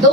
2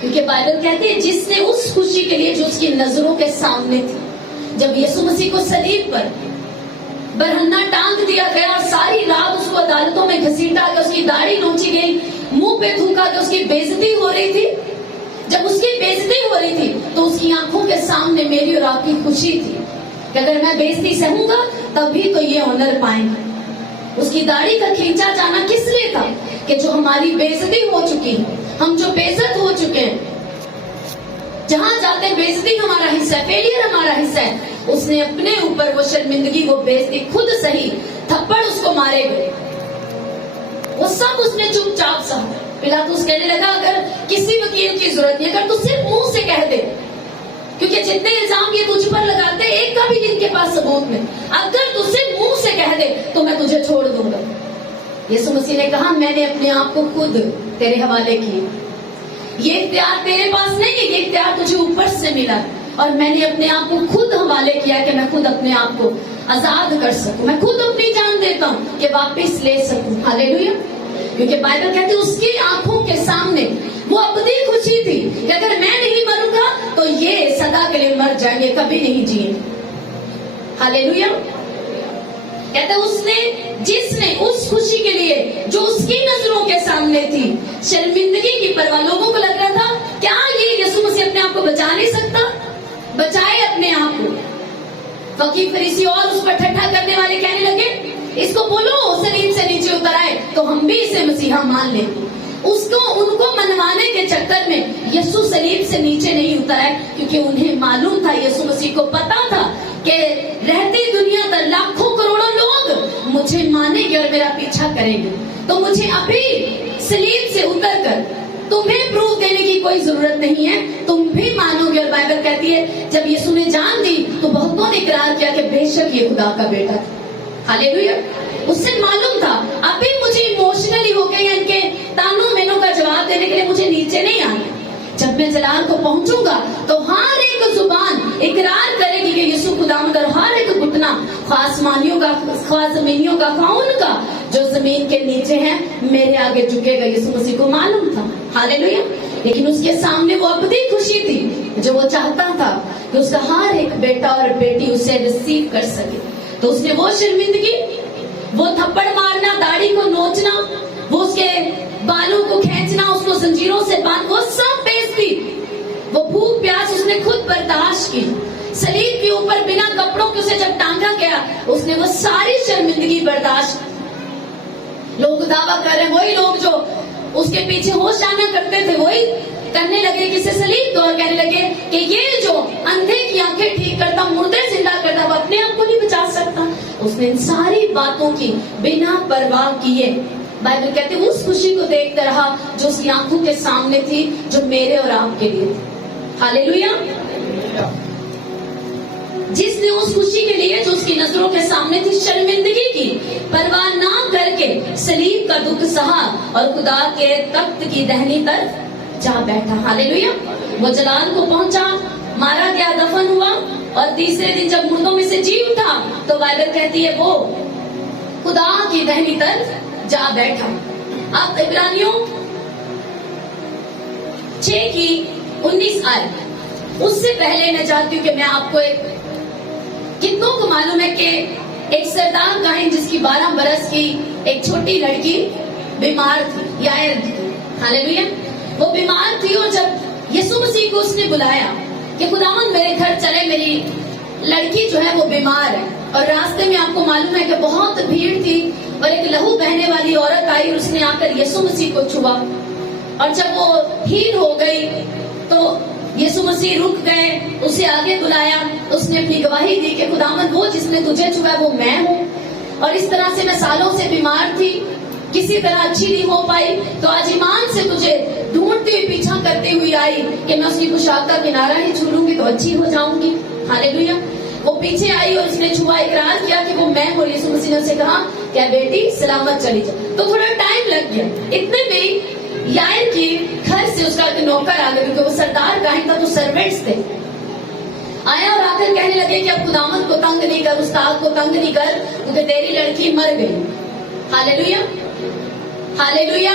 کیونکہ بائبل کہتی ہے جس نے اس خوشی کے لیے جو اس کی نظروں کے سامنے تھی، جب یسوع مسیح کو صلیب پر برہنہ ٹانگ دیا گیا اور ساری رات اس کو عدالتوں میں گھسیٹا گیا، اس کی داڑھی نوچی گئی، منہ پہ تھوکا گیا، اس کی بےعزتی ہو رہی تھی، جب اس کی بےعزتی ہو رہی تھی تو اس کی آنکھوں کے سامنے میری اور آپ کی خوشی تھی کہ اگر میں بےعزتی سہوں گا تبھی تو یہ آنر پائیں گے۔ اس کی داڑھی کا کھینچا جانا کس لیے تھا؟ کہ جو ہماری بےعزتی ہو چکی ہے، ہم جو بےعزت ہو چکے ہیں، جہاں جاتے ہیں بےعزتی ہمارا حصہ ہے، فیلئر ہمارا حصہ ہے، اس نے اپنے اوپر وہ شرمندگی، وہ بےعزتی خود سہی، تھپڑ اس کو مارے گئے، وہ سب اس نے چپ چاپ سہا۔ پلاطس کہنے لگا اگر کسی وکیل کی ضرورت نہیں، اگر تو صرف منہ سے کہہ دے، کیونکہ جتنے الزام یہ تجھ پر لگاتے ایک کا بھی جن کے پاس ثبوت نہیں، اگر تو صرف منہ سے کہہ دے تو میں تجھے چھوڑ دوں گا۔ یسوع مسیح نے کہا میں نے اپنے آپ کو خود تیرے حوالے کیا، یہ اختیار تیرے پاس نہیں ہے، یہ اختیار تجھے اوپر سے ملا، اور میں نے اپنے آپ کو خود حوالے کیا کہ میں خود اپنے آپ کو آزاد کر سکوں، میں خود اپنی جان دیتا ہوں کہ واپس لے سکوں۔ ہاللیلویا۔ کیونکہ بائبل کہتی ہے اس کی آنکھوں کے سامنے وہ ابدی خوشی تھی کہ اگر میں نہیں مروں گا تو یہ سدا کے لیے مر جائیں گے، کبھی نہیں جئیں۔ ہاللیلویا۔ کہتے اس نے جس نے اس خوشی کے لیے جو اس کی نظروں کے سامنے تھی، شرمندگی کی پرواہ، لوگوں کو لگ رہا تھا کیا یہ یسوع مسیح اپنے آپ کو بچا نہیں سکتا؟ بچائے اپنے آپ کو۔ فقیر فریسی اور اس پر ٹھٹھا کرنے والے کہنے لگے اس کو بولو صلیب سے نیچے اتر آئے تو ہم بھی اسے مسیحا مان لیں۔ ان کو منوانے کے چکر میں یسوع صلیب سے نیچے نہیں اتر آئے، کیونکہ انہیں معلوم تھا، یسوع مسیح کو پتا تھا کہ رہتی دنیا پر لاکھوں کروڑوں لوگ مجھے مانیں گے اور میرا پیچھا کریں گے، تو مجھے ابھی صلیب سے اتر کر تمہیں پروف دینے کی کوئی ضرورت نہیں ہے، تم بھی مانو گے۔ اور بائبل کہتی ہے جب یسوع نے جان دی تو بہتوں نے اقرار کیا کہ بے شک یہ خدا کا بیٹا تھا۔ ہاللیلویا۔ اس سے معلوم تھا ابھی مجھے ایموشنلی ہو گئی ان کے تانوں مینوں کا جواب دینے کے لیے مجھے نیچے نہیں آنا، جب میں جلال کو پہنچوں گا تو ہر ایک زبان اقرار کرے گی کہ یسوع خداوند، اور ہر ایک گھٹنا خواہ آسمانیوں کا، خواہ زمینیوں کا، خواہ ان کا جو زمین کے نیچے ہیں، میرے آگے جھکے گا۔ یسوع مسیح کو معلوم تھا۔ ہاللیلویا۔ لیکن اس کے سامنے وہ ابدی خوشی تھی جو وہ چاہتا تھا کہ اس کا ہر ایک بیٹا اور بیٹی اسے ریسیو کر سکے، تو اس نے وہ شرمندگی، وہ تھپڑ مارنا، داڑھی کو نوچنا، وہ اس کے بالوں کو کھینچنا، اس کو زنجیروں سے باندھ، وہ سب بےعزتی، وہ بھوک پیاس اس نے خود برداشت کی۔ صلیب کے اوپر بنا کپڑوں کے اسے جب ٹانگا گیا اس نے وہ ساری شرمندگی برداشت۔ لوگ دعویٰ کر رہے ہیں، وہی لوگ جو اس کے پیچھے ہوش آنا کرتے تھے وہی کرنے لگے کہ اسے صلیب دو، اور کہنے لگے کہ یہ جو اندھے کی آنکھیں ٹھیک کرتا، مردے زندہ کرتا، وہ اپنے آپ کو نہیں بچا سکتا۔ اس نے ان ساری باتوں کی بنا پرواہ کیے بائبل کہتے ہیں اس خوشی کو دیکھتا رہا جو اس کی آنکھوں کے سامنے تھی، جو میرے اور آپ کے لیے تھی۔ ہاللیلویا۔ جس نے اس خوشی کے لیے جو اس کی نظروں کے سامنے تھی شرمندگی کی پرواہ نہ کر کے صلیب کا دکھ سہا اور خدا کے تخت کی دہنی طرف جا بیٹھا۔ ہاللیلویا۔ وہ جلال کو پہنچا، مارا گیا، دفن ہوا، اور تیسرے دن جب مردوں میں سے جی اٹھا تو بائبل کہتی ہے وہ خدا کی دہنی طرف جا بیٹھا۔ آپ عبرانیوں 6:19 آیت، اس سے پہلے میں چاہتی ہوں کہ میں آپ کو کتنوں کو معلوم ہے کہ ایک سردار کاہن جس کی 12 برس کی ایک چھوٹی لڑکی بیمار تھی، یائر تھی۔ ہاللیلویا۔ وہ بیمار تھی، اور جب یسوع مسیح کو اس نے بلایا کہ خداوند میرے گھر چلے، میری لڑکی جو ہے وہ بیمار ہے، اور راستے میں آپ کو معلوم ہے کہ بہت بھیڑ تھی، اور ایک لہو بہنے والی عورت آئی اور اس نے آ کر یسوع مسیح کو چھوا، اور جب وہ ہیل ہو گئی تو یسوع مسیح رک گئے، اسے آگے بلایا، اس نے اپنی گواہی دی کہ خداوند وہ جس نے تجھے چھوا وہ میں ہوں، اور اس طرح سے میں سالوں سے بیمار تھی، کسی طرح اچھی نہیں ہو پائی، تو آج ایمان سے تجھے ڈھونڈتی ہوئی پیچھا کرتی ہوئی آئی کہ میں اس کی پوشاک کا کنارہ ہی چھو لوں گی تو اچھی ہو جاؤں گی۔ ہاللیلویا۔ وہ پیچھے آئی اور اس نے چھوا، اقرار کیا کہ وہ میں ہوں، اور یسوع مسیح نے اسے کہا کہ بیٹی سلامت چلی جا۔ تو تھوڑا ٹائم لگ گیا، اتنے میں یائر کی گھر سے اس کا ایک نوکر آ گیا، کیونکہ وہ سردار کاہن تھا تو سروینٹس تھے، آیا اور آ کر کہنے لگے کہ اب خداوند کو تنگ نہیں کر، استاد کو تنگ نہیں کر، کیونکہ تیری لڑکی مر گئی۔ ہاللیلویا۔ ہاللیلویا۔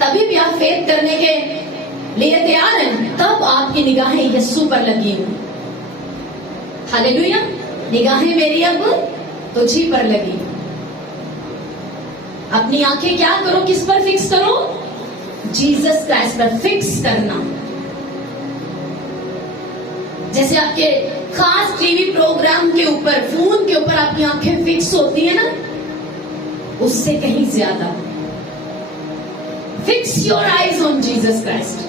تبھی بھی آپ فیتھ کرنے کے لیے تیار ہیں، تب آپ کی نگاہیں یسوع پر لگی ہوئی. ہاللیلویا. نگاہیں میری اب تجھی پر لگی. اپنی آنکھیں کیا کرو، کس پر فکس کرو؟ جیسس کرائسٹ پر فکس کرنا. جیسے آپ کے خاص ٹی وی پروگرام کے اوپر، فون کے اوپر آپ کی آنکھیں فکس ہوتی ہیں نا، اس سے کہیں زیادہ fix your eyes on Jesus Christ.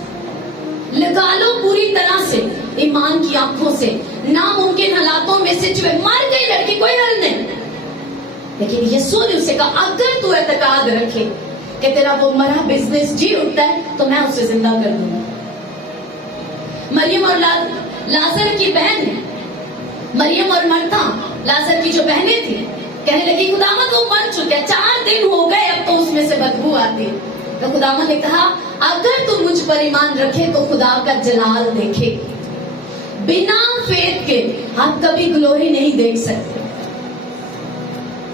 لگا لو پوری طرح سے ایمان کی آنکھوں سے. ناممکن حالاتوں میں سے مر گئی لڑکی، کوئی حل نہیں، لیکن یسوع نے اسے کہا اگر تو اعتقاد رکھے کہ تیرا وہ مرا بزنس جی اٹھتا ہے تو میں اسے زندہ کر دوں گا. مریم اور لازر کی بہن، مریم اور مرتا لازر کی جو بہنیں تھی، کہنے لگی خداوند وہ مر چکا، 4 دن ہو گئے، اب تو اس میں سے بدبو آتی ہے. تو خداوند نے کہا اگر تو مجھ پر ایمان رکھے تو خدا کا جلال دیکھے. بنا فیتھ کے آپ کبھی گلوری نہیں دیکھ سکتے.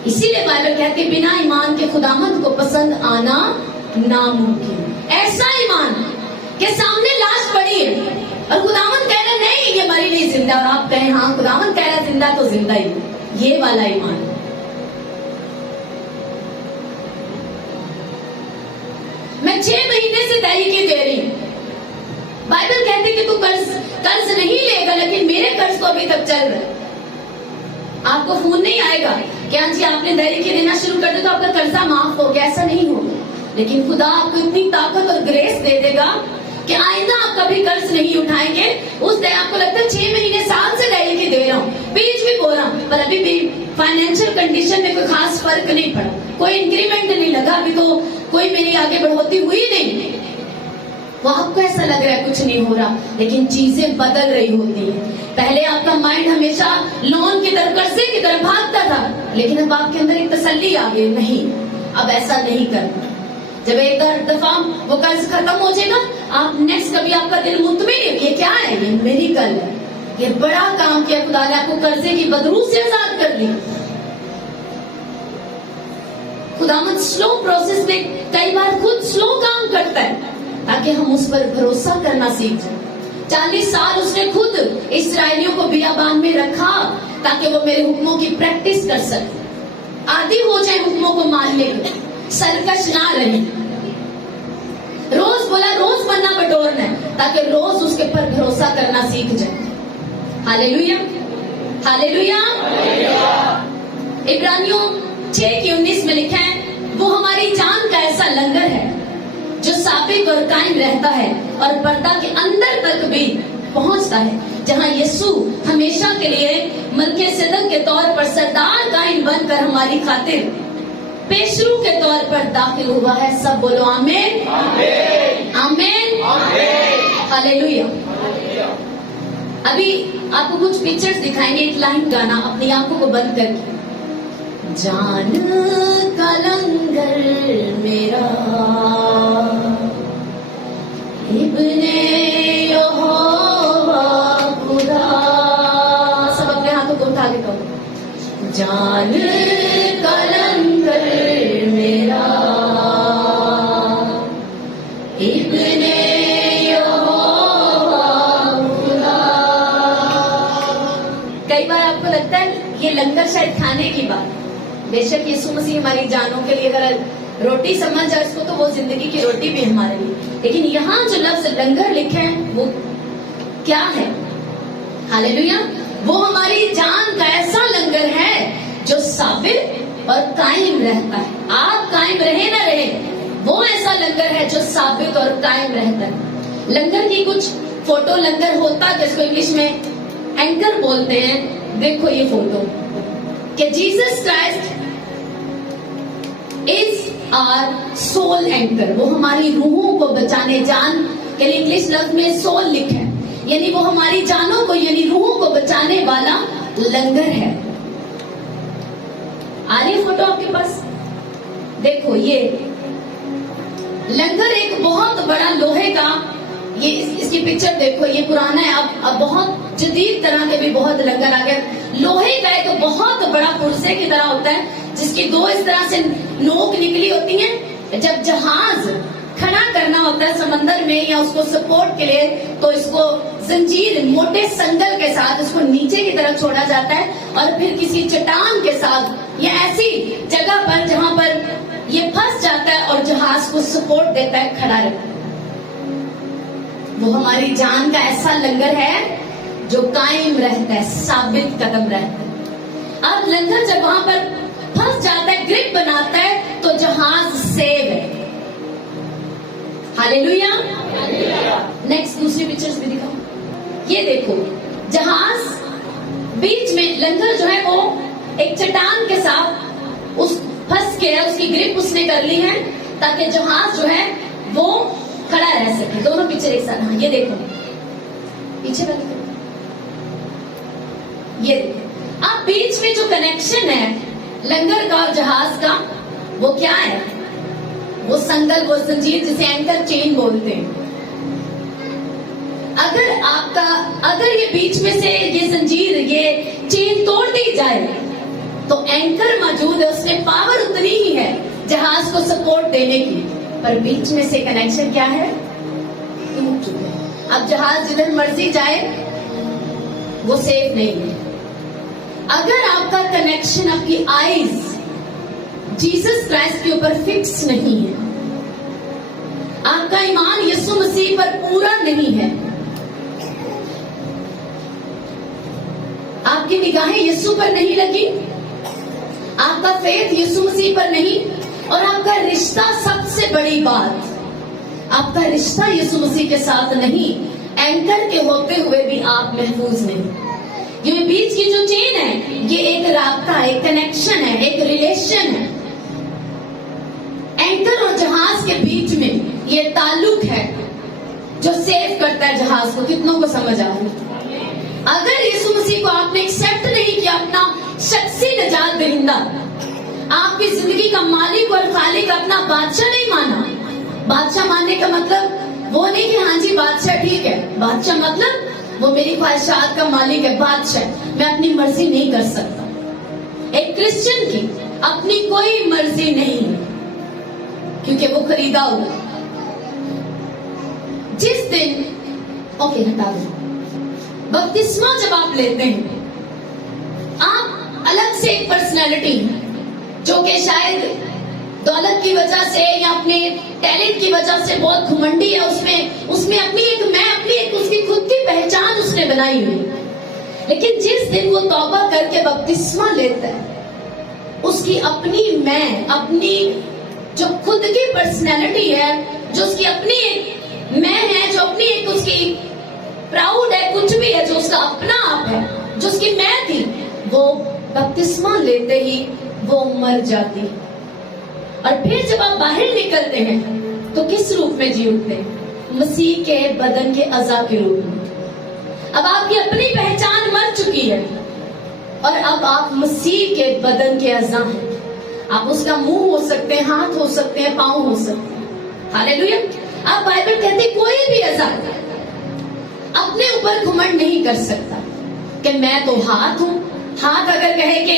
اسی لیے بائبل کہتی بنا ایمان کے خداوند کو پسند آنا ناممکن. ایسا ایمان کہ سامنے لاش پڑی ہے اور خداوند کہہ رہا نہیں یہ مری نہیں زندہ، اور آپ کہیں ہاں خداوند کہہ رہا زندہ تو زندہ ہی. یہ والا ایمان. میں 6 مہینے سے تحریکیں دے رہی ہوں. بائبل کہتی کہ تو قرض نہیں لے گا، لیکن میرے قرض تو ابھی تک چل رہا ہے. آپ کو فون نہیں آئے گا کہ ہاں جی آپ نے تحریکیں دینا شروع کر دیا تو آپ کا قرضہ معاف ہو گیا، ایسا نہیں ہوگا. لیکن خدا آپ کو اتنی طاقت اور گریس دے دے گا کہ آئندہ آپ کبھی قرض نہیں اٹھائیں گے. اس دن آپ کو لگتا ہے 6 مہینے سال سے تحریکیں دے رہا ہوں، بیچ بھی بول رہا ہوں، پر ابھی بھی فائنینشیل کنڈیشن میں کوئی خاص فرق نہیں پڑا، کوئی انکریمنٹ نہیں لگا، ابھی تو کوئی میری آگے بڑھوتی ہوئی نہیں. وہ آپ کو ایسا لگ رہا ہے کچھ نہیں ہو رہا، لیکن چیزیں بدل رہی ہوتی ہیں. پہلے آپ کا مائنڈ ہمیشہ لون کی طرف، قرضے کی طرف بھاگتا تھا، لیکن اب آپ کے اندر ایک تسلی آ گئی، نہیں اب ایسا نہیں کرنا. جب ایک دفعہ وہ قرض ختم ہو جائے گا، آپ نیکسٹ کبھی آپ کا دل مطمئن ہے یہ کیا ہے، یہ میری کل ہے، یہ بڑا کام کیا خدا نے، آپ کو قرضے کی بدرو سے آزاد کر لی. خداوند سلو پروسیس میں کئی بار خود سلو کام کرتا ہے تاکہ ہم اس پر بھروسہ کرنا سیکھ جائیں. 40 سال اس نے خود اسرائیلیوں کو بیابان میں رکھا تاکہ وہ میرے حکموں کی پریکٹس کر سکے، عادی ہو جائے حکموں کو ماننے کے، سرکش نہ رہے. روز بولا روز بننا بٹورنا ہے تاکہ روز اس کے پر بھروسہ کرنا سیکھ جائے. ہاللیلویا ہاللیلویا. عبرانیوں 6:19 میں لکھا ہے وہ ہماری جان کا ایسا لنگر ہے جو ثابت اور قائم رہتا ہے اور پردہ کے اندر تک بھی پہنچتا ہے، جہاں یسوع ہمیشہ کے لیے ملکے صدق کے طور پر سردار قائم بن کر ہماری خاطر پیشرو کے طور پر داخل ہوا ہے. سب بولو آمین آمین ہاللیلویا. ابھی آپ کو کچھ پکچرز دکھائیں گے، ایک لائن گانا اپنی آنکھوں کو بند کر کے. جان کا لنگر میرا ابن یہوہ خدا. سب اپنے ہاتھوں کو اٹھا کے کہو جان کا لنگر میرا ابن یہوہ خدا. کئی بار آپ کو لگتا ہے یہ لنگر شاید کھانے کی بات، بے شک یسوع مسیح ہماری جانوں کے لیے اگر روٹی سمجھ جائے اس کو تو وہ زندگی کی روٹی بھی ہمارے لیے، لیکن یہاں جو لفظ لنگر لکھے ہیں وہ کیا ہے؟ ہاللیلویا. وہ ہماری جان کا ایسا لنگر ہے جو ثابت اور قائم رہتا ہے. آپ قائم رہے نہ رہے، وہ ایسا لنگر ہے جو ثابت اور قائم رہتا ہے. لنگر کی کچھ فوٹو لنگر ہوتا ہے جس کو انگلش میں اینکر بولتے ہیں. دیکھو یہ فوٹو کہ Jesus Christ is our soul anchor, وہ ہماری روحوں کو بچانے، جان کے لیے انگلش لفظ میں سول لکھا ہے، یعنی وہ ہماری جانوں کو یعنی روحوں کو بچانے والا لنگر ہے. آ رہی فوٹو آپ کے پاس؟ دیکھو یہ لنگر ایک بہت بڑا لوہے کا، یہ اس کی پکچر دیکھو، یہ پرانا ہے، اب بہت جدید طرح کے بھی بہت لنگر آ گئے. لوہے کا ایک بہت بڑا پرزے کی طرح ہوتا ہے جس کی 2 اس طرح سے نوک نکلی ہوتی ہیں. جب جہاز کھڑا کرنا ہوتا ہے سمندر میں یا اس کو سپورٹ کے لیے، تو اس کو زنجیر موٹے سنگل کے ساتھ اس کو نیچے کی طرف چھوڑا جاتا ہے اور پھر کسی چٹان کے ساتھ یا ایسی جگہ پر جہاں پر یہ پھنس جاتا ہے اور جہاز کو سپورٹ دیتا ہے، کھڑا رہتا ہے۔ وہ ہماری جان کا ایسا لنگر ہے جو قائم رہتا ہے، ثابت قدم رہتا ہے۔ اب لنگر جب وہاں پر پھنس جاتا ہے، گرپ بناتا ہے، تو جہاز سیو ہے۔ ہاللیلویا۔ نیکسٹ دوسری پکچرز بھی دکھاؤ۔ یہ دیکھو، جہاز بیچ میں، لنگر جو ہے وہ ایک چٹان کے ساتھ اس پھنس کے اس کی گرپ اس نے کر لی ہے تاکہ جہاز جو ہے وہ کھڑا رہ سکے۔ دونوں پکچر ایک ساتھ، ہاں یہ دیکھو پیچھے والی، یہ دیکھو۔ اب بیچ میں جو کنیکشن ہے لنگر کا اور جہاز کا، وہ کیا ہے؟ وہ سنگل، وہ زنجیر جسے اینکر چین بولتے ہیں۔ اگر یہ بیچ میں سے یہ زنجیر، یہ چین توڑ دی جائے تو اینکر موجود ہے، اس میں پاور اتنی ہی ہے جہاز کو سپورٹ دینے کی، پر بیچ میں سے کنیکشن کیا ہے؟ ٹوٹ چکا ہے۔ اب جہاز جدھر مرضی جائے وہ سیف نہیں ہے۔ اگر آپ کا کنیکشن، آپ کی آئیز جیسس کرائسٹ کے اوپر فکس نہیں ہے، آپ کا ایمان یسوع مسیح پر پورا نہیں ہے، آپ کی نگاہیں یسوع پر نہیں لگی، آپ کا فیتھ یسوع مسیح پر نہیں، اور آپ کا رشتہ، سب سے بڑی بات، آپ کا رشتہ یسوع مسیح کے ساتھ نہیں، اینکر کے ہوتے ہوئے بھی آپ محفوظ نہیں۔ یہ بیچ کی جو چین ہے، یہ ایک رابطہ، ایک کنیکشن ہے، ایک ریلیشن ہے۔ اینکر اور جہاز کے بیچ میں یہ تعلق ہے جو سیو کرتا ہے جہاز کو۔ کتنوں کو سمجھ آ رہی؟ اگر یسوع مسیح کو آپ نے ایکسپٹ نہیں کیا اپنا شخصی نجات دہندہ، آپ کی زندگی کا مالک اور خالق، اپنا بادشاہ نہیں مانا۔ بادشاہ ماننے کا مطلب وہ نہیں کہ ہاں جی بادشاہ ٹھیک ہے، بادشاہ مطلب وہ میری خواہشات کا مالک ہے، بادشاہ، میں اپنی مرضی نہیں کر سکتا۔ ایک کرسچن کی اپنی کوئی مرضی نہیں ہے کیونکہ وہ خریدا ہوا۔ جس دن ہٹا دو، بپتسمہ جب آپ لیتے ہیں، آپ الگ سے ایک پرسنالٹی جو کہ شاید دولت کی وجہ سے یا اپنے ٹیلنٹ کی وجہ سے بہت گھمنڈی ہے، اس میں اپنی ایک اس کی خود کی پہچان اس نے بنائی ہوئی، لیکن جس دن وہ توبہ کر کے بپتسمہ لیتا ہے، اس کی اپنی جو خود کی پرسنالٹی ہے، جو اس کی اپنی ایک میں ہے، جو اپنی ایک اس کی پراؤڈ ہے، کچھ بھی ہے، جو اس کا اپنا آپ ہے، جو اس کی میں تھی، وہ بپتسمہ لیتے ہی وہ مر جاتی۔ اور پھر جب آپ باہر نکلتے ہیں تو کس روپ میں جی اٹھتے ہیں؟ مسیح کے بدن کے اعضاء کے روپ میں۔ اب آپ کی اپنی پہچان مر چکی ہے اور اب آپ مسیح کے بدن کے اعضاء ہیں۔ آپ اس کا منہ ہو سکتے ہیں، ہاتھ ہو سکتے ہیں، پاؤں ہو سکتے ہیں۔ ہاللیلویا۔ آپ بائبل کہتے کوئی بھی اعضاء اپنے اوپر گھمنڈ نہیں کر سکتا کہ میں تو ہاتھ ہوں۔ ہاتھ اگر کہے کہ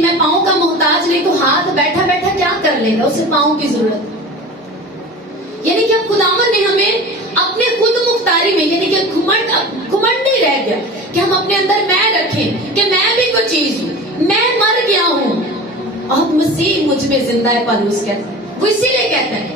میں پاؤں کا محتاج نہیں، تو ہاتھ بیٹھا بیٹھا کیا کر لے گا؟ اسے پاؤں کی ضرورت۔ یعنی کہ اب خداوند نے ہمیں اپنے خود مختاری میں، یعنی کہ گھمنڈ نہیں رہ گیا کہ ہم اپنے اندر میں رکھیں کہ میں بھی کوئی چیز ہوں، میں مر گیا ہوں اور مسیح مجھ میں زندہ ہے۔ پالوس کہتا ہے، وہ اسی لیے کہتا ہے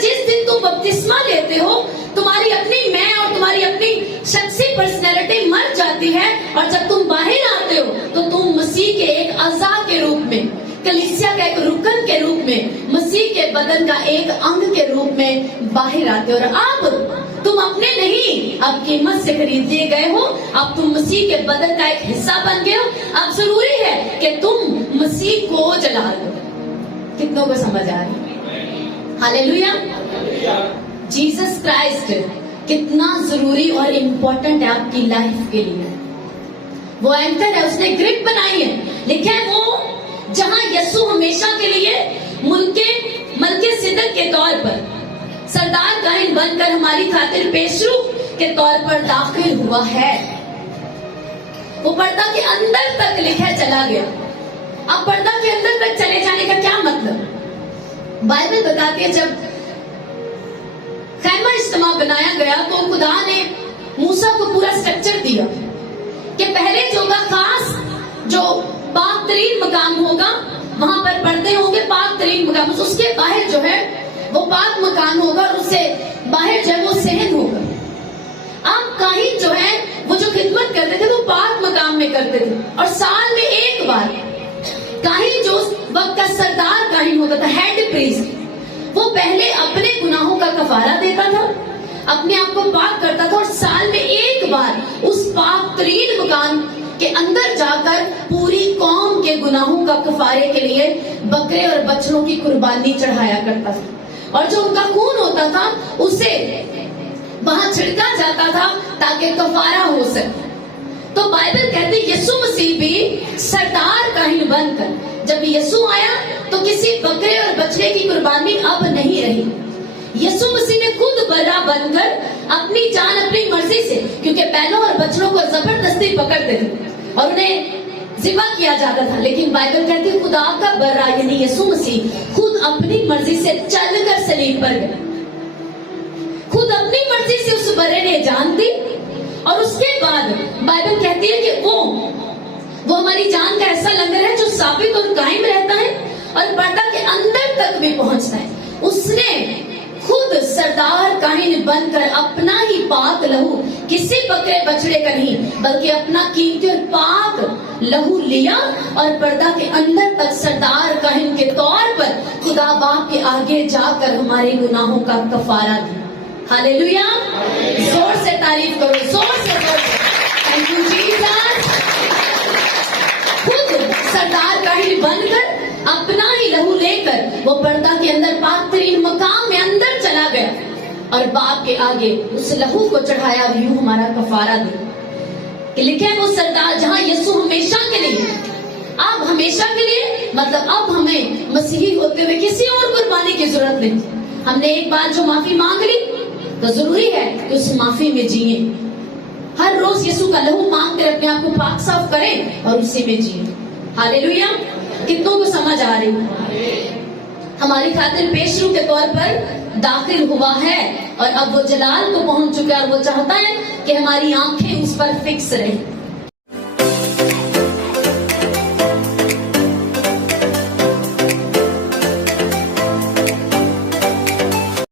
جس دن تم بپتسمہ لیتے ہو، تمہاری اپنی میں اور تمہاری اپنی شخصی پرسنالٹی مر جاتی ہے، اور جب تم باہر آتے ہو تو تم مسیح کے ایک اعضاء کے روپ میں، کلیسیا کا ایک رکن کے روپ میں، مسیح کے بدن کا ایک انگ کے روپ میں باہر آتے ہو۔ اور اب تم اپنے نہیں، اب قیمت سے خرید لیے گئے ہو، اب تم مسیح کے بدن کا ایک حصہ بن گئے ہو۔ اب ضروری ہے کہ تم مسیح کو جلا دو۔ کتنوں کو سمجھ آ رہی؟ ہاللیلویا۔ جیسس کرائسٹ کتنا ضروری اور امپورٹنٹ ہے آپ کی لائف کے لیے۔ وہ اینکر ہے، اس نے گرپ بنائی ہے، لیکن وہ جہاں یسوع ہمیشہ کے لیے ملک صدق کے طور پر سردار کاہن بن کر ہماری خاطر پیشرو کے طور پر داخل ہوا ہے، وہ پردہ کے اندر تک لکھا چلا گیا۔ اب پردہ کے اندر تک چلے جانے کا کیا مطلب؟ بائبل بتاتی ہے جب خیمہ اجتماع بنایا گیا تو خدا نے موسیٰ کو پورا سٹرکچر دیا کہ پہلے جو ہوگا خاص جو پاک ترین مقام ہوگا وہاں پر پردے ہوں گے، پاک ترین مقام، اس کے باہر جو ہے وہ پاک مکان ہوگا اور اس سے باہر جو ہے وہ صحن ہوگا۔ اب کاہن جو ہے وہ جو خدمت کرتے تھے وہ پاک مقام میں کرتے تھے، اور سال میں ایک بار کاہن جو اس وقت کا سردار کاہن ہوتا تھا، ہیڈ پریسٹ، وہ پہلے اپنے گناہوں کا کفارہ دیتا تھا، اپنے آپ کو پاک کرتا تھا، اور سال میں ایک بار اس پاک ترین مکان کے اندر جا کر پوری قوم کے گناہوں کا کفارے کے لیے بکرے اور بچڑوں کی قربانی چڑھایا کرتا تھا، اور جو ان کا خون ہوتا تھا اسے وہاں چھڑکا جاتا تھا تاکہ کفارہ ہو سکے۔ تو بائبل کہتے یسوع مسیح بھی سردار کاہن بن کر جب یسوع آیا تو کسی بکرے اور بچڑے کی قربانی اب نہیں رہی، یسوع مسیح نے خود برا بن کر اپنی جان اپنی مرضی سے، کیونکہ بیلوں اور بچڑوں کو زبردستی پکڑتے تھے اور انہیں ذبح کیا جاتا تھا، لیکن بائبل کہتی ہے خدا کا برا یعنی یسوع مسیح خود اپنی مرضی سے چل کر صلیب پر گئے، خود اپنی مرضی سے اس برے نے جان دی، اور اس کے بعد بائبل کہتی ہے کہ وہ ہماری جان کا ایسا لنگر ہے جو ثابت اور قائم رہتا ہے اور پردہ کے اندر تک بھی پہنچتا ہے۔ اس نے خود سردار کاہن بن کر اپنا ہی پاک لہو، کسی بکرے بچڑے کا نہیں بلکہ اپنا قیمتی اور پاک لہو لیا، اور پردہ کے اندر تک سردار کاہن کے طور پر خدا باپ کے آگے جا کر ہمارے گناہوں کا کفارہ دیا۔ ہاللیلویا، زور سے تعریف کرو، زور سے تھینک یو جیسس۔ خود سردار کاہن بن کر اپنا ہی لہو لے کر وہ پردہ کے اندر پاک ترین مقام میں اندر چلا گیا اور باپ کے آگے اس لہو کو چڑھایا، یوں ہمارا کفارہ دیا کہ لکھے وہ سردار جہاں یسوع ہمیشہ کے لیے، اب ہمیشہ کے لیے مطلب اب ہمیں مسیحی ہوتے ہوئے کسی اور قربانی کی ضرورت نہیں، ہم نے ایک بار جو معافی مانگ لی تو ضروری ہے کہ اس معافی میں جئیں، ہر روز یسوع کا لہو مانگ کر اپنے آپ کو پاک صاف کریں اور اسی میں جئیں۔ ہاللیلویا، کتنوں کو سمجھ آ رہی؟ ہماری خاطر پیشرو کے طور پر داخل ہوا ہے اور اب وہ جلال کو پہنچ چکا ہے، اور وہ چاہتا ہے کہ ہماری آنکھیں اس پر فکس رہیں۔